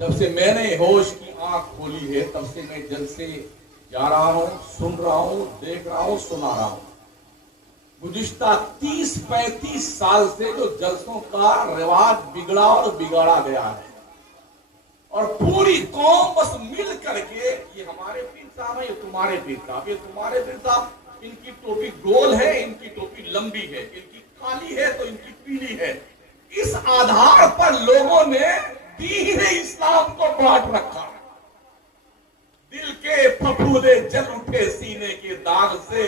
जब से मैंने होश की आंख खोली है तब से मैं जलसे जा रहा हूं, सुन रहा हूं, देख रहा हूं, सुना रहा हूं। गुज़िश्ता 30-35 साल से जो जलसों का रिवाज बिगड़ा और बिगाड़ा गया है, और पूरी कौम बस मिल करके ये हमारे पीर साहब है, ये तुम्हारे पीर साहब, ये तुम्हारे पीर साहब, इनकी टोपी गोल है, इनकी टोपी लंबी है, इनकी काली है तो इनकी पीली है। इस आधार पर लोगों ने दीन इस्लाम को बांट रखा। दिल के फफूदे जल उठे सीने के दाग से,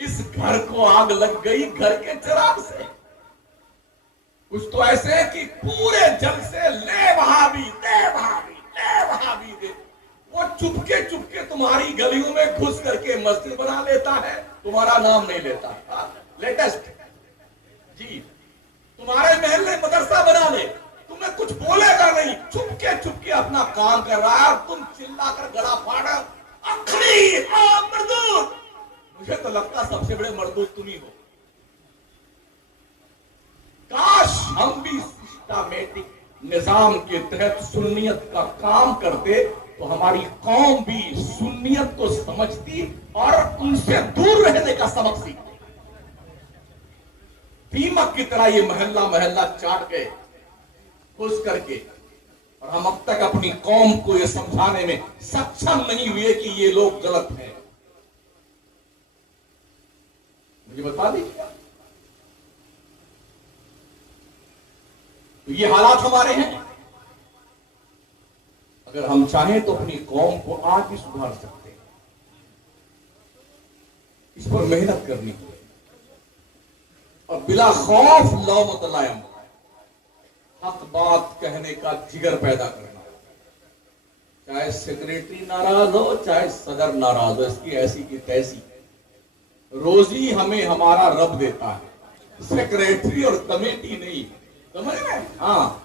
इस घर को आग लग गई घर के चिराग से। कुछ तो ऐसे है कि पूरे जल से ले वहाबी दे वहाबी ले वहाबी दे, वो चुपके चुपके तुम्हारी गलियों में घुस करके मस्जिद बना लेता है, तुम्हारा नाम नहीं लेता। लेटेस्ट जी, तुम्हारे महल्ले मदरसा बना ले, तुम्हें कुछ बोलेगा नहीं, चुपके चुपके अपना काम कर रहा है, और तुम चिल्लाकर गला फाड़ा अखड़ी मर्दूद। मुझे तो लगता सबसे बड़े मर्दूद तुम ही हो। काश हम भी सिस्टमैटिक निजाम के तहत सुन्नियत का काम करते तो हमारी कौम भी सुन्नियत को समझती और उनसे दूर रहने का सबक सीखती। दीमक की तरह ये महल्ला महल्ला चाट गए घुस करके, और हम अब तक अपनी कौम को ये समझाने में सक्षम नहीं हुए कि ये लोग गलत हैं। मुझे बता दीजिए, तो ये हालात हमारे हैं। अगर हम चाहें तो अपनी कौम को आज भी सुधार सकते हैं। इस पर मेहनत करनी है और बिला खौफ लौमत लायम हक बात कहने का जिगर पैदा करना। चाहे सेक्रेटरी नाराज हो, चाहे सदर नाराज हो, इसकी ऐसी की तैसी, रोजी हमें हमारा रब देता है, सेक्रेटरी और कमेटी नहीं। समझ में? हाँ,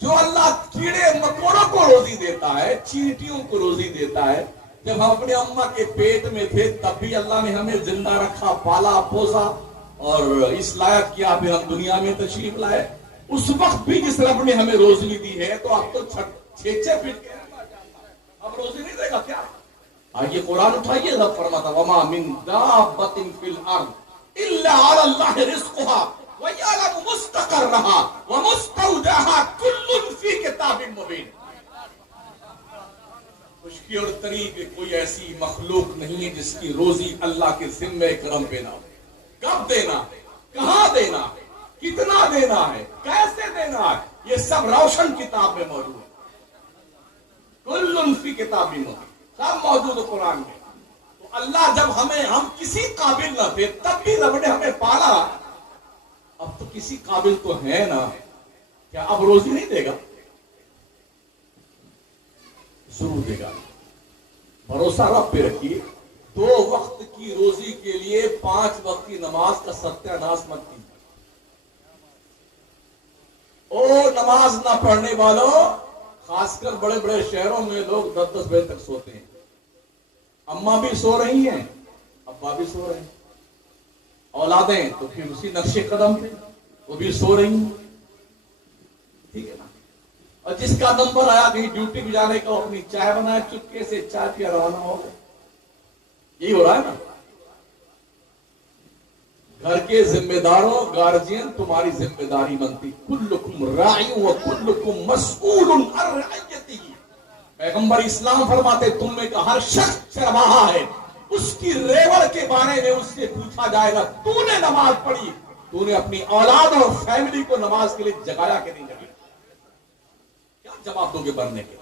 जो अल्लाह कीड़े मकोड़ों को रोजी देता है, चींटियों को रोजी देता है। जब हम अपने अम्मा के पेट में थे तब भी अल्लाह ने हमें जिंदा रखा, पाला पोसा और इस लायक किया, फिर हम दुनिया में तशरीफ लाए। उस वक्त भी जिस रब ने हमें रोजी दी है, तो अब तो 6-6 फीट के अब रोजी नहीं देगा क्या? आइए कुरान उठाइए, रब फरमाता वमा मिन दाब्बतिन फिल अर्द इल्ला अल्लाह रिज़्क़ुहा व यअलमु मुस्तक़र्रहा व मुस्तौदअहा कुल्लुन फी किताबिन मुबीन। खुशकी और तरीके कोई ऐसी मखलूक नहीं है जिसकी रोजी अल्लाह के जिम्मे करम पे ना हो। कब देना, कहां देना, कितना देना है, कैसे देना है, ये सब रोशन किताब में मौजूद है। कुल्लुन फी किताबिन मुबीन, सब मौजूद है कुरान में। तो अल्लाह जब हम किसी काबिल न थे तब भी रब ने हमें पाला, अब तो किसी काबिल तो है ना, क्या अब रोजी नहीं देगा? जरूर देगा। भरोसा रब पे रखिए। 2 वक्त की रोजी के लिए 5 वक्त की नमाज का सत्यानाश मत कीजिए। ओ नमाज ना पढ़ने वालों, खासकर बड़े बड़े शहरों में लोग 10-10 बजे तक सोते हैं। अम्मा भी सो रही हैं, अब्बा भी सो रहे हैं, औलादें तो फिर उसी नक्शे कदम पे वो भी सो रही हैं। ठीक है ना? और जिसका नंबर आया कहीं ड्यूटी पे जाने का, अपनी चाय बनाए, चुपके से चाय पिया रवाना हो गए। यही हो रहा है ना? घर के जिम्मेदारों, गार्जियन, तुम्हारी जिम्मेदारी बनती। कुल्लुकुम राइयुन व कुल्लुकुम मसऊलुन अन रइयतिही। पैगंबर इस्लाम फरमाते तुम में का हर शख्स चरवाहा है, उसकी रेवड़ के बारे में उससे पूछा जाएगा तूने नमाज पढ़ी, तूने अपनी औलाद और फैमिली को नमाज के लिए जगाया कि नहीं जगाया? क्या जवाब दोगे बनने के?